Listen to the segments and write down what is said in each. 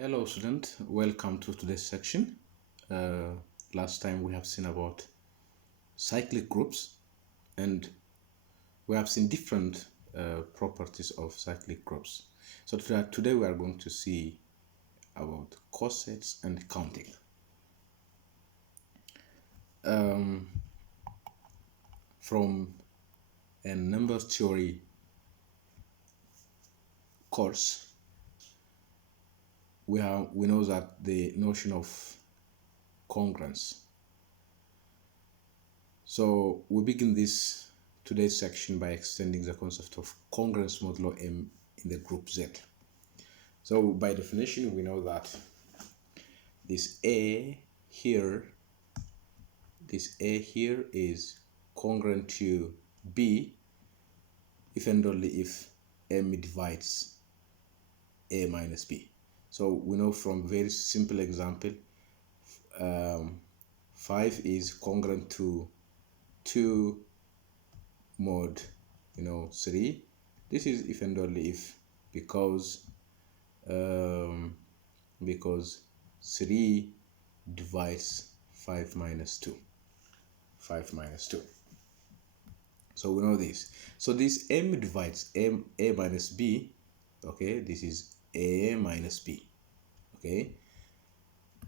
Hello student, welcome to today's section. Uh, Last time we have seen about cyclic groups and we have seen different properties of cyclic groups. So today we are going to see about cosets and counting. From a number theory course, we know that the notion of congruence. So we begin today's section by extending the concept of congruence modulo M in the group Z. So by definition, we know that this A here is congruent to B if and only if M divides A minus B. So we know from very simple example, 5 is congruent to 2 mod 3. This is if and only if because 3 divides 5 minus 2. So we know this. So this M divides A minus B. Okay, this is A minus B. Okay,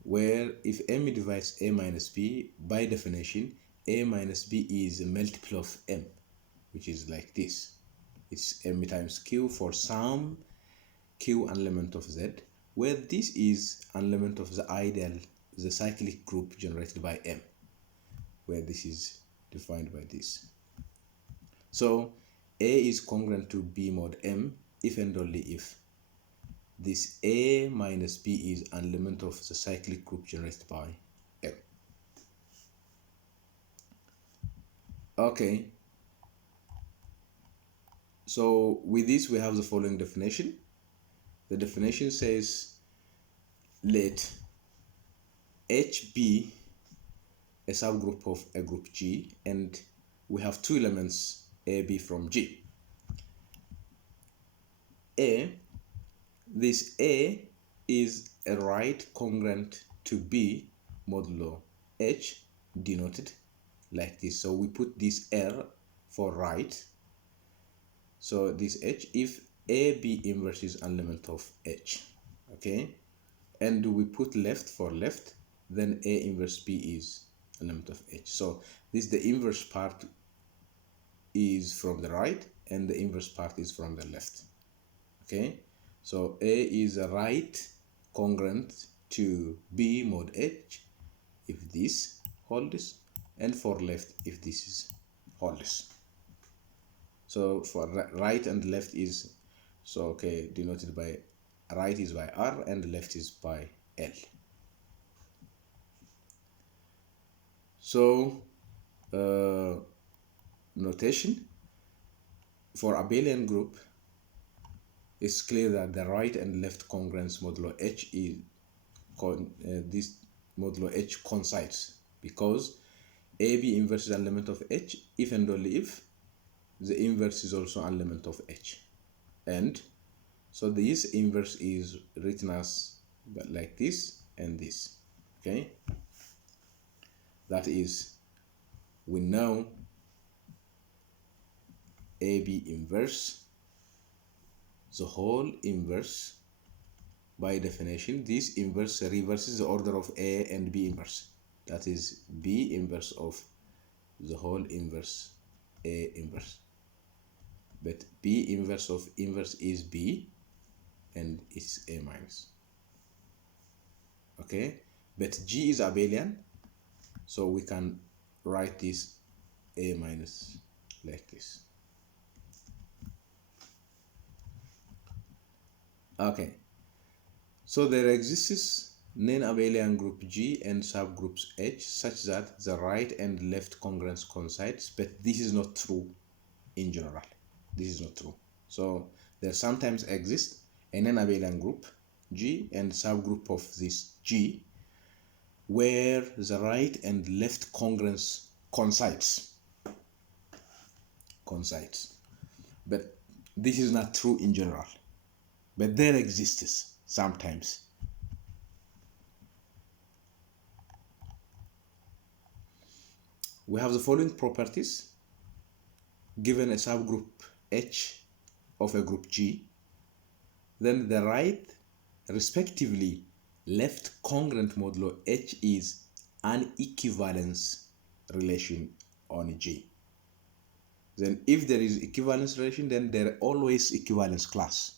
where if M divides A minus B, by definition, A minus B is a multiple of M, which is like this. It's M times Q for some Q element of Z, where this is an element of the cyclic group generated by M, where this is defined by this. So A is congruent to B mod M if and only if this A minus B is an element of the cyclic group generated by M. Okay. So with this we have the following definition. The definition says let H be a subgroup of a group G, and we have two elements A, B from G. This A is a right congruent to B modulo H, denoted like this. So we put this R for right. So this H if AB inverse is an element of H. Okay, and we put left for left, then A inverse B is an element of H. So the inverse part is from the right and the inverse part is from the left. Okay, so A is a right congruent to B mod H if this holds, and for left if this is holds. So for right and left is denoted by right is by R and left is by L. So notation for abelian group, it's clear that the right and left congruence modulo H is this modulo H coincides because AB inverse is an element of H if and only if the inverse is also an element of H. And so this inverse is written as like this and this. Okay, that is, we know AB inverse, the whole inverse. By definition, this inverse reverses the order of A and B inverse. That is B inverse of the whole inverse A inverse. But B inverse of inverse is B and it's A minus. Okay, but G is abelian, so we can write this A minus like this. Okay, so there exists non-abelian group G and subgroups H such that the right and left congruence coincides, but this is not true in general. This is not true. So there sometimes exists a non-abelian group G and subgroup of this G where the right and left congruence coincides. But this is not true in general. But there exists sometimes We have the following properties. Given a subgroup H of a group G, then the right, respectively left congruent modulo H is an equivalence relation on G. Then if there is equivalence relation, then there are always equivalence class.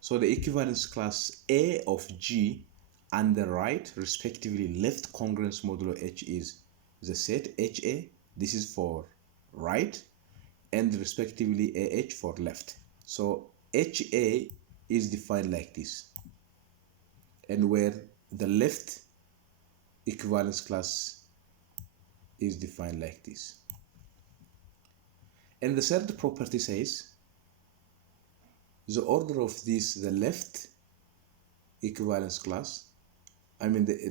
So the equivalence class A of G and the right, respectively left congruence modulo H is the set HA. This is for right, and respectively AH for left. So HA is defined like this, and where the left equivalence class is defined like this. And the third property says the order of this, the left equivalence class, I mean the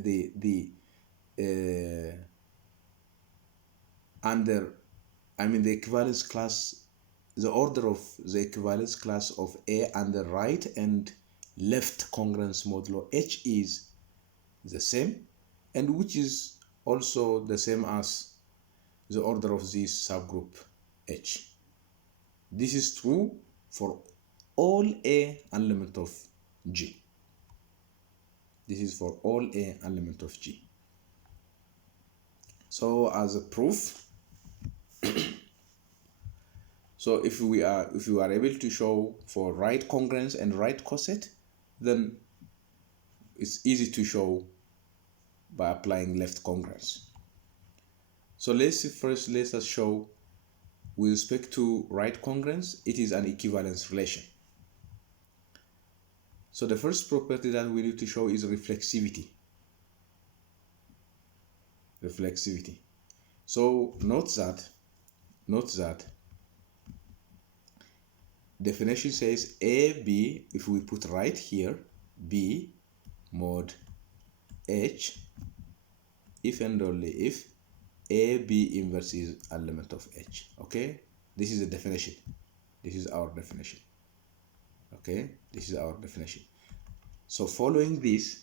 equivalence class, the order of the equivalence class of A and the right and left congruence modulo H is the same, and which is also the same as the order of this subgroup H. This is true for all A element of G. This is for all A element of G. So as a proof, so if we are able to show for right congruence and right coset, then it's easy to show by applying left congruence. So let us show with respect to right congruence, it is an equivalence relation. So the first property that we need to show is reflexivity. Reflexivity. So note that definition says AB, if we put right here, B mod H, if and only if AB inverse is element of H. Okay, this is the definition. This is our definition. Okay, this is our definition. So following this,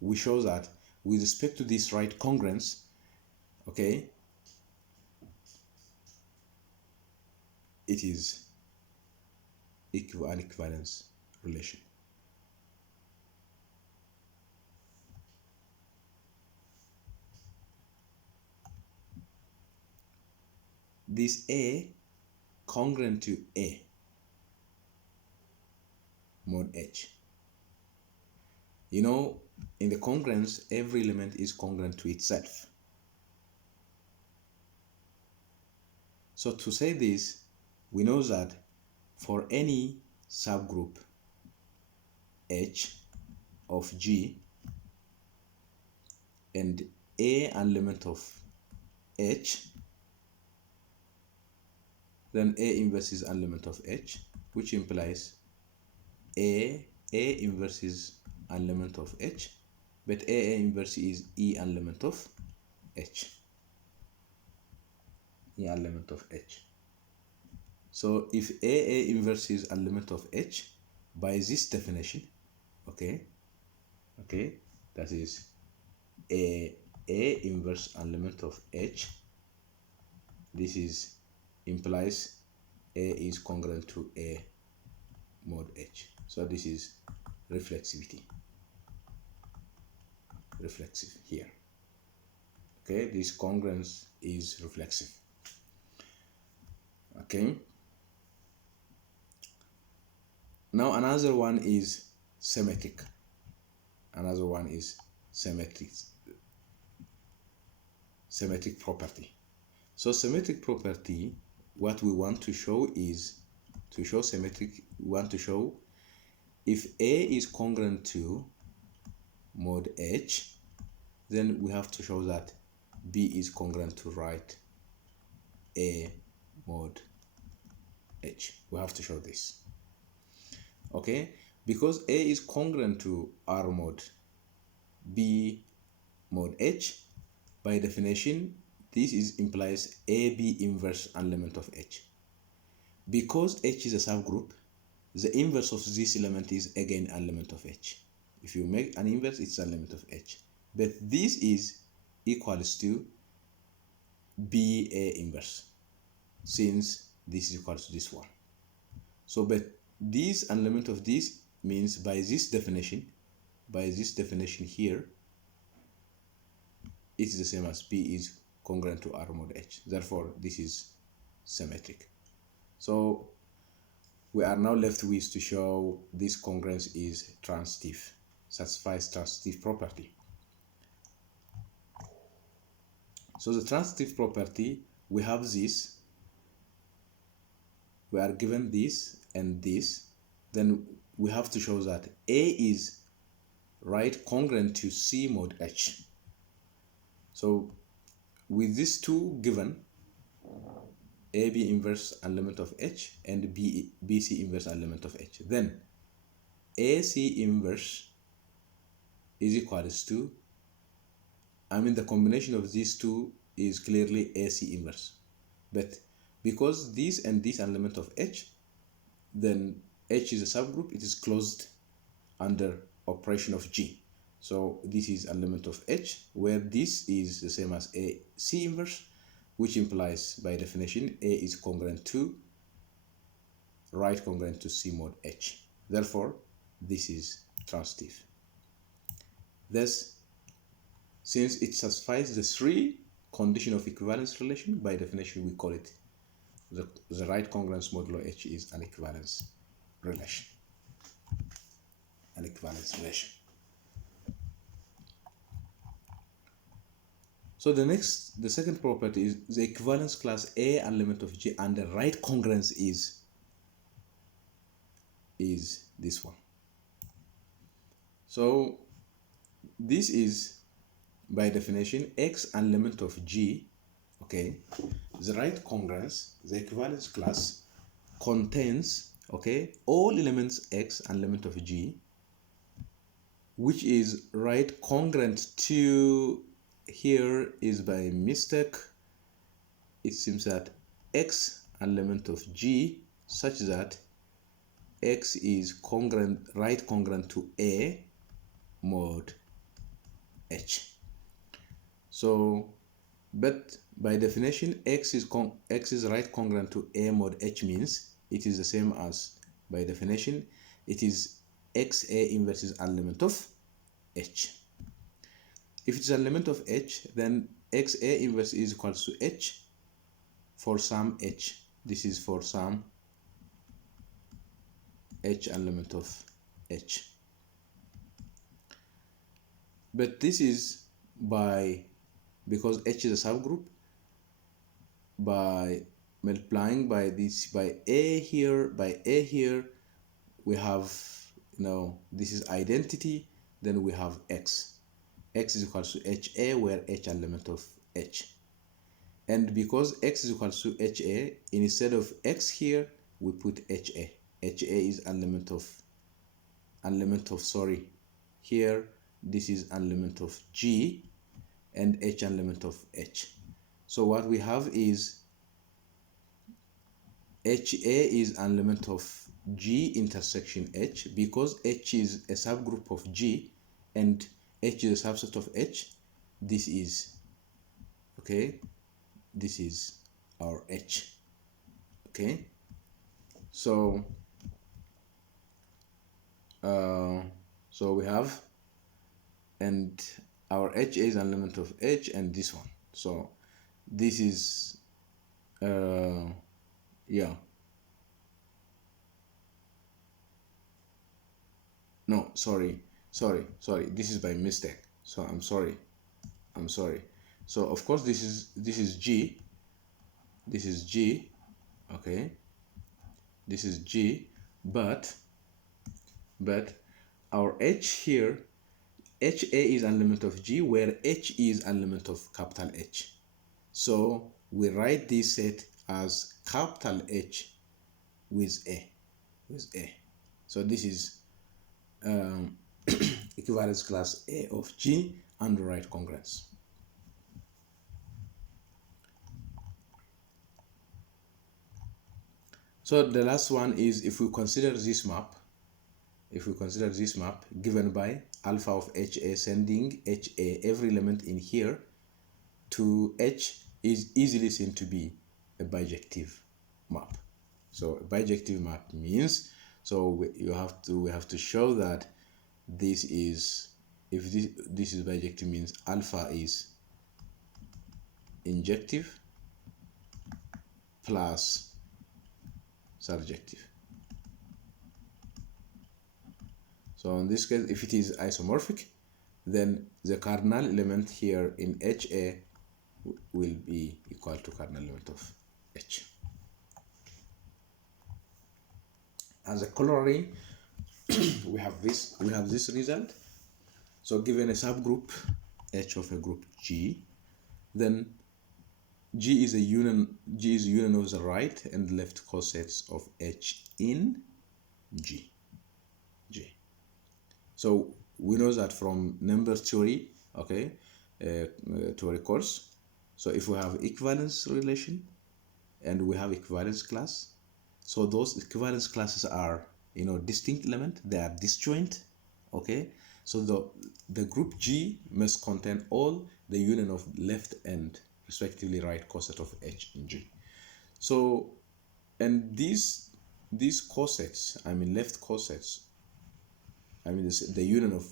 we show that with respect to this right congruence, okay, it is an equivalence relation. This A congruent to A mod H. You know, in the congruence, every element is congruent to itself. So to say this, we know that for any subgroup H of G and A element of H, then A inverse is element of H, which implies A inverse is element of H, but A inverse is E element of H. E element of H. So if A inverse is element of H, by this definition, okay, that is A inverse element of H, this is implies A is congruent to A mod H. So this is reflexivity. Reflexive here. Okay, this congruence is reflexive. Okay. Now another one is symmetric. Another one is symmetric property. So symmetric property, what we want to show is, to show symmetric, we want to show if A is congruent to mod H, then we have to show that B is congruent to right A mod H. We have to show this. Okay, because A is congruent to R mod B mod H, by definition, this implies AB inverse element of H. Because H is a subgroup, the inverse of this element is again element of H. If you make an inverse, it's element of H. But this is equals to be A inverse, since this is equal to this one. So, but this element of this means by this definition here, it is the same as P is congruent to R mod H. Therefore, this is symmetric. So we are now left with to show this congruence is transitive, satisfies transitive property. So the transitive property, we have this, we are given this and this, then we have to show that A is right congruent to C mod H. So with these two given, AB inverse element of H and BC inverse element of H, then AC inverse is equals to, the combination of these two is clearly AC inverse. But because this and this element of H, then H is a subgroup, it is closed under operation of G. So this is element of H, where this is the same as AC inverse, which implies by definition A is congruent to, right congruent to C mod H. Therefore, this is transitive. Thus, since it satisfies the three condition of equivalence relation, by definition we call it the right congruence modulo H is an equivalence relation. An equivalence relation. So the second property is the equivalence class A element of G and the right congruence is this one. So this is by definition X element of G, okay? The right congruence, the equivalence class contains, okay, all elements X element of G, which is right congruent to, here is by mistake, it seems that X element of G such that X is congruent, right congruent to A mod H. So, but by definition, X is right congruent to A mod H means it is the same as, by definition, it is XA inverse is element of H. If it's an element of H, then XA inverse is equal to H for some H. This is for some H element of H. But this is because H is a subgroup, by multiplying by this, by A here, we have, this is identity, then we have X. X is equal to HA, where H element of H. And because X is equal to HA, instead of X here, we put HA. HA is element of, here, this is element of G, and H element of H. So what we have is HA is an element of G intersection H, because H is a subgroup of G and H is a subset of H. This is, okay, this is our H, okay. So so we have, and our HA is an element of H and this one. So this is yeah, no, sorry, this is by mistake, so I'm sorry. So of course this is G, okay, this is G, but our H here, HA is an element of G, where H is an element of capital H. So we write this set as capital H with A. So this is equivalence class A of G and right congruence. So the last one is if we consider this map given by alpha of HA sending HA every element in here to H is easily seen to be a bijective map. So a bijective map means, so we have to show that this is, if this is bijective, means alpha is injective plus surjective. So in this case, if it is isomorphic, then the cardinal element here in HA will be equal to cardinal element of H. As a corollary, we have this result. So given a subgroup H of a group G, then G is a union of the right and left cosets of H in G. So we know that from number theory, okay, theory course. So if we have equivalence relation and we have equivalence class, so those equivalence classes are, distinct element, they are disjoint, okay. So the group G must contain all the union of left and respectively right coset of H in G. So, and these cosets, left cosets, the union of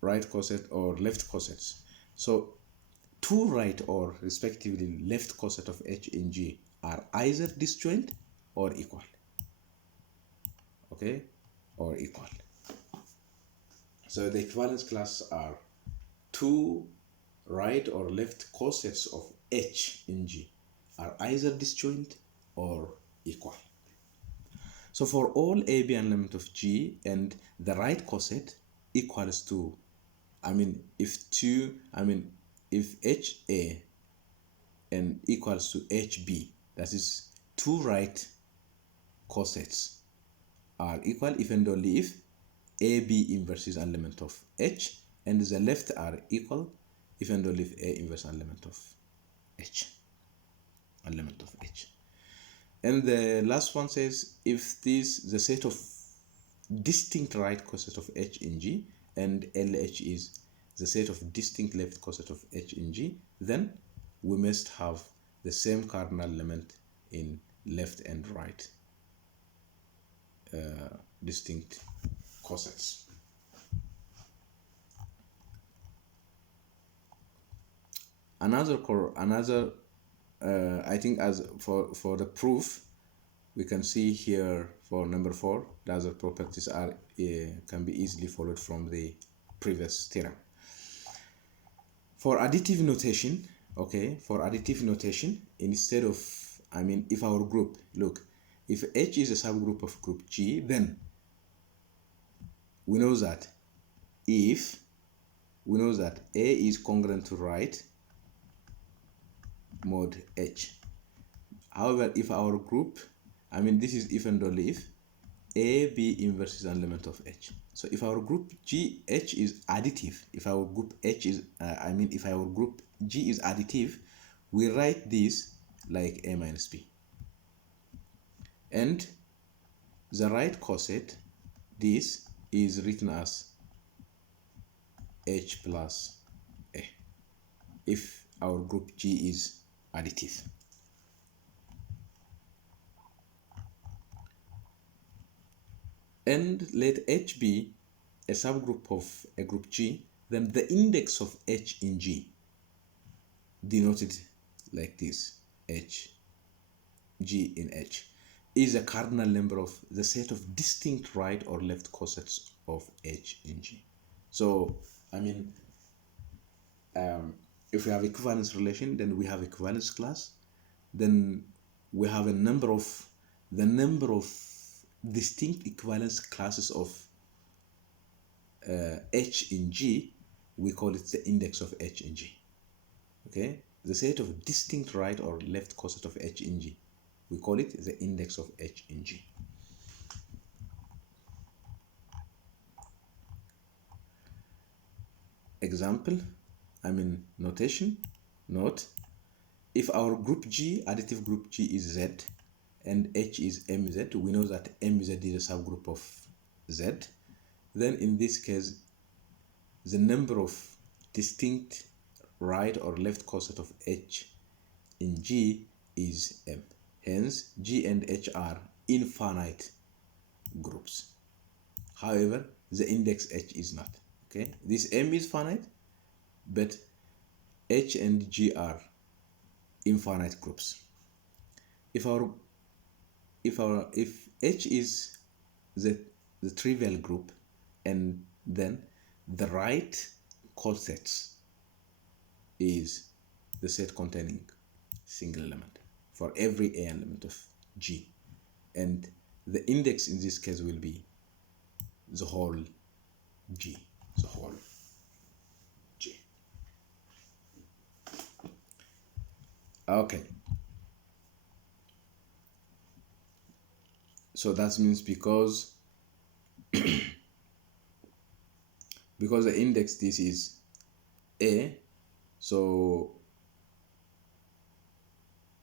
right coset or left cosets. So two right or respectively left coset of H in G are either disjoint or equal, okay, or equal. So the equivalence classes are two right or left cosets of H in G are either disjoint or equal. So for all AB element of G and the right coset equals to, if HA and equals to HB, that is two right cosets are equal if and only if AB inverse is an element of H and the left are equal if and only if A inverse an element of H. And the last one says if this the set of distinct right coset of H in G and LH is the set of distinct left coset of H in G, then we must have the same cardinal element in left and right distinct cosets. Another I think as for the proof, we can see here for number 4, the other properties are can be easily followed from the previous theorem. For additive notation, okay, instead of, if our group, look, if H is a subgroup of group G, then we know that A is congruent to right mod H. However, if our group, this is if and only if AB inverse is an element of H. So if our group G H is additive, if our group H is, if our group G is additive, we write this like A minus B. And the right coset, this is written as H plus A if our group G is additive. And let H be a subgroup of a group G, then the index of H in G, denoted like this, H, G in H, is a cardinal number of the set of distinct right or left cosets of H in G. So, if we have equivalence relation, then we have equivalence class. Then we have the number of distinct equivalence classes of H in G. We call it the index of H in G. Okay, the set of distinct right or left coset of H in G, we call it the index of H in G. Example, notation, note, if our group G, additive group G is Z and H is MZ, we know that MZ is a subgroup of Z, then in this case, the number of distinct right or left coset of H in G is M. Hence, G and H are infinite groups. However, the index H is not. Okay, this M is finite, but H and G are infinite groups. If H is the trivial group, and then the right cosets is the set containing single element for every A element of G, and the index in this case will be the whole G, the whole G. Okay, so that means because the index this is A, so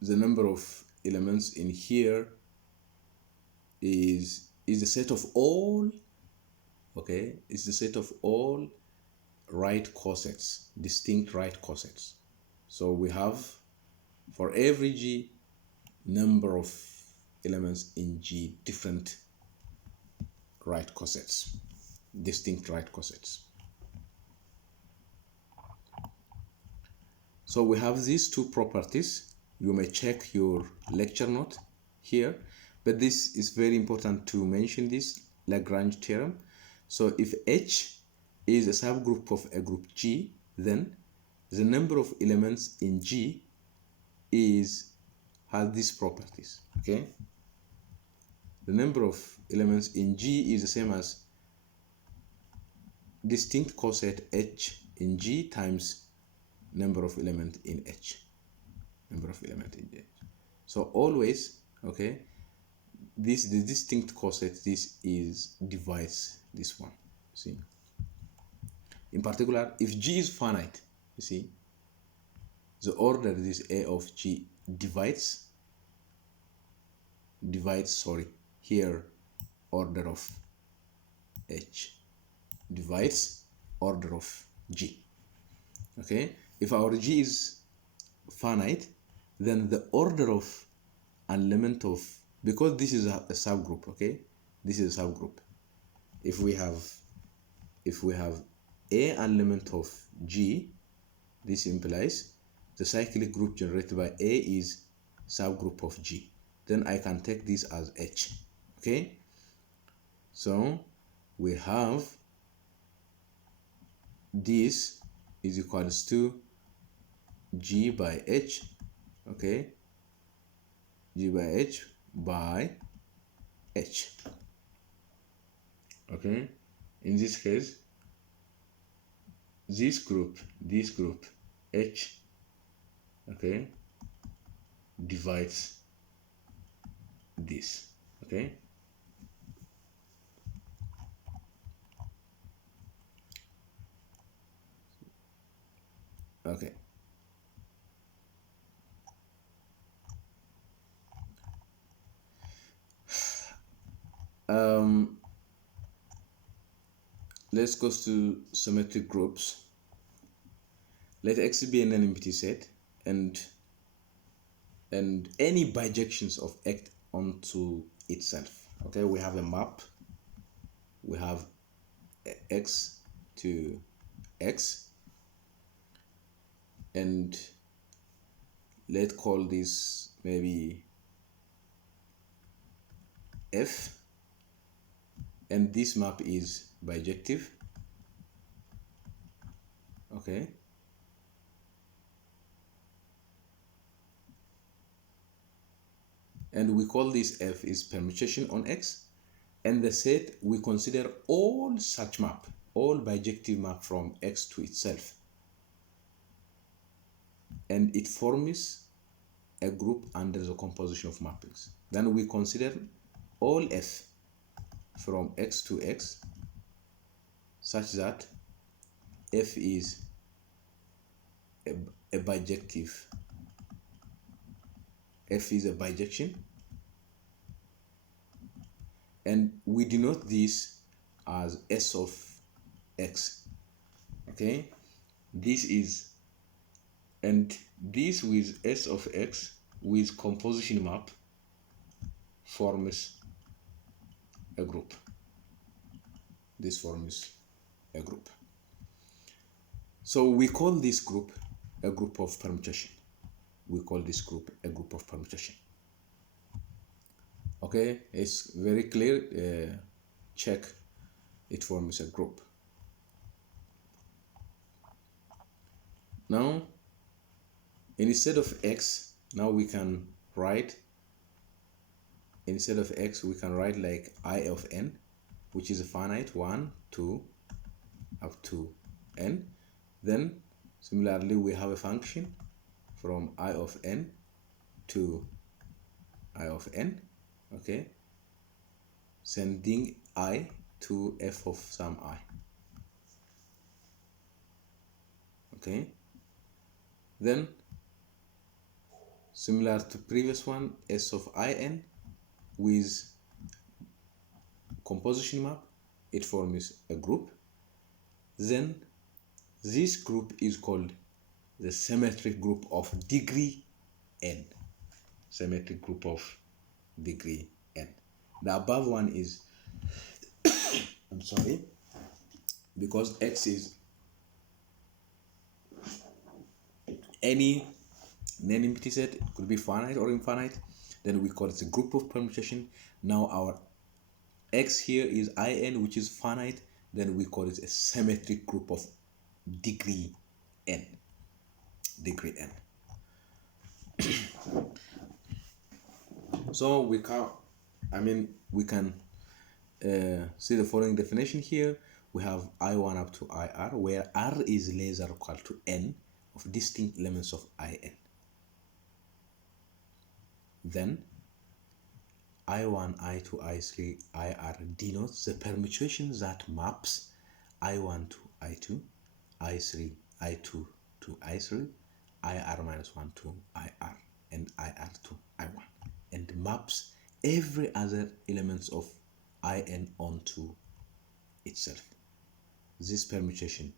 the number of elements in here is the set of all, okay, is the set of all right cosets, distinct right cosets. So we have for every G number of elements in G different right cosets, distinct right cosets. So we have these two properties. You may check your lecture note here, but this is very important to mention this Lagrange theorem. So if H is a subgroup of a group G, then the number of elements in G has these properties. Okay, the number of elements in G is the same as distinct coset H in G times number of element in H, number of element in H. So always, okay, the distinct coset, this is divides this one. See, in particular, if G is finite, you see, the order this A of G divides sorry, here order of H divides order of G. Okay, if our G is finite, then the order of an element of, because this is a subgroup, okay, this is a subgroup. If we have A element of G, this implies the cyclic group generated by A is subgroup of G. Then I can take this as H. Okay, so we have this is equals to G by H. Okay, G by H by H. Okay, in this case, this group H, okay, divides this. Okay, okay, let's go to symmetric groups. Let X be an empty set, and any bijections of X onto itself. Okay, we have a map. We have X to X, and let's call this maybe F, and this map is bijective. Okay, and we call this F is permutation on X, and the set we consider all such map, all bijective map from X to itself, and it forms a group under the composition of mappings. Then we consider all F from X to X such that F is a bijective. F is a bijection, and we denote this as S of X. Okay, this is And this with S of X with composition map forms a group. This forms a group. So we call this group a group of permutation. We call this group a group of permutation. Okay, it's very clear. Check, it forms a group. Now, instead of X, now we can write, instead of X, we can write like I of n, which is a finite 1, 2, up to n. Then, similarly, we have a function from I of n to I of n, okay, sending I to f of some I, okay. Then, similar to previous one, S of in with composition map, it forms a group. Then this group is called the symmetric group of degree n. Symmetric group of degree n. The above one is I'm sorry, because X is any non-empty set, it could be finite or infinite, then we call it a group of permutation. Now our X here is in, which is finite, then we call it a symmetric group of degree n. Degree n. So we can, we can see the following definition here. We have I1 up to IR, where R is less or equal to n of distinct elements of In. Then I1, I2, I3, IR denotes the permutation that maps I1 to I2, I3, I2 to I3, IR minus 1 to IR, and IR to I1, and maps every other elements of In onto itself. This permutation,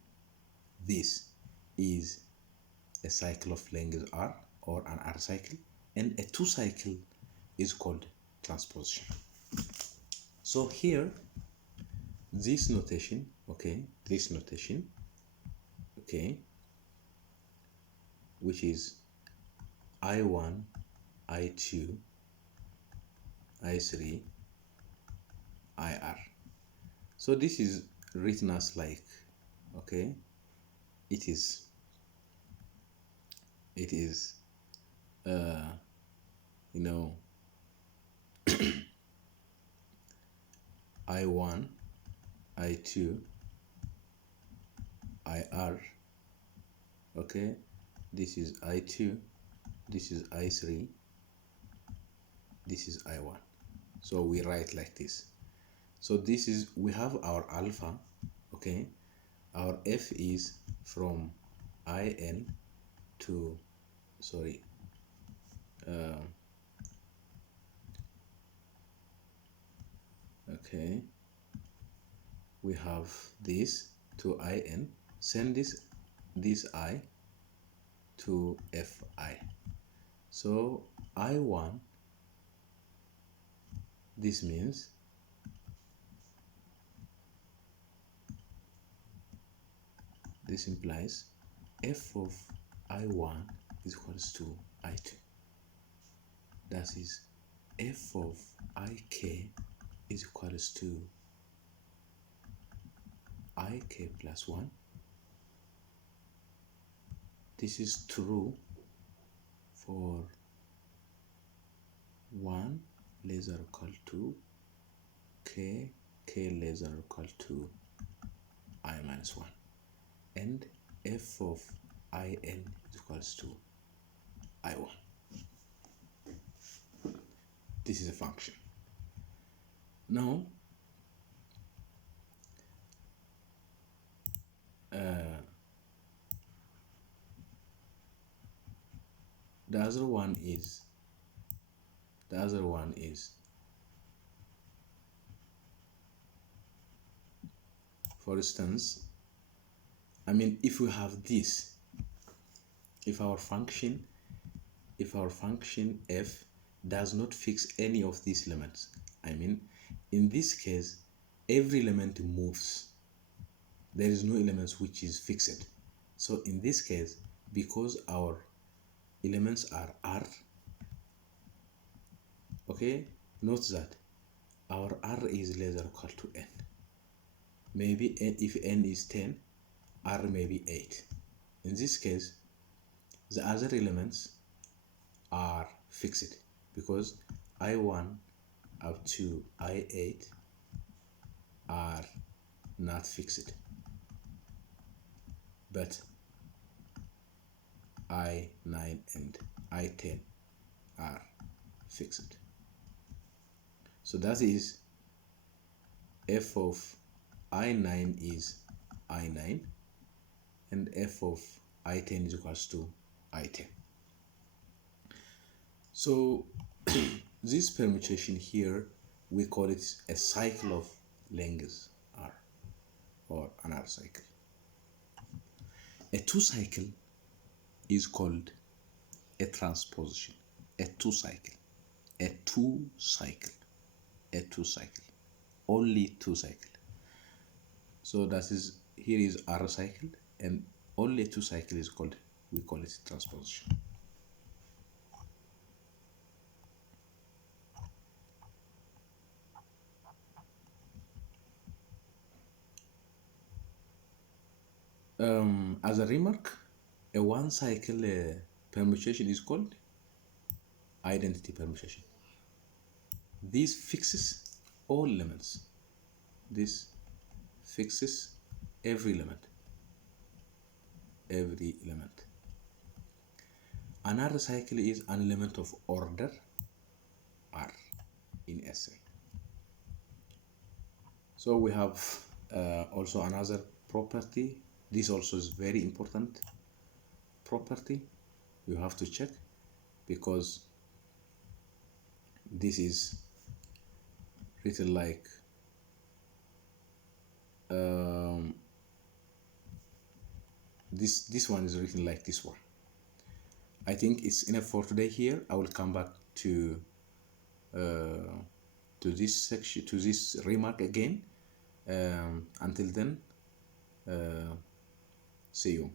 this is a cycle of length R or an R cycle, and a two cycle is called transposition. So here, this notation, okay, which is I1, I2, I3, IR. So this is written as like, okay, it is I1, I2, IR, okay, this is I2, this is I3, this is I1. So we write like this. So this is, we have our alpha, okay, our F is from In to, sorry, okay, we have this to In, send this I to Fi. So I1, this means this implies F of I1 is equals to I2. That is, F of Ik is equals to Ik plus 1. This is true for 1 less or equal to k less or equal to I minus 1. And F of In is equals to I1. This is a function. Now, the other one is, for instance, if we have this, if our function f does not fix any of these elements, I mean, in this case, every element moves. There is no elements which is fixed. So in this case, because our elements are R, okay, note that our R is less than or equal to n. Maybe n, if n is 10, R may be 8. In this case, the other elements are fixed because I1 up to I8 are not fixed, but I9 and I10 are fixed. So that is f of I9 is I9 and f of I10 is equals to I10. So this permutation here, we call it a cycle of length R, or another cycle. A two cycle is called a transposition. A two cycle, a two cycle, a two cycle, only two cycle. So that is, here is R cycle, and only a two cycle is called, we call it transposition. As a remark, a one cycle permutation is called identity permutation. This fixes all elements. This fixes every element. Every element. Another cycle is an element of order R in SA. So we have also another property. This also is very important property. You have to check because this is written like this one is written like this one. I think it's enough for today here. I will come back to this section, to this remark again. Until then, see you.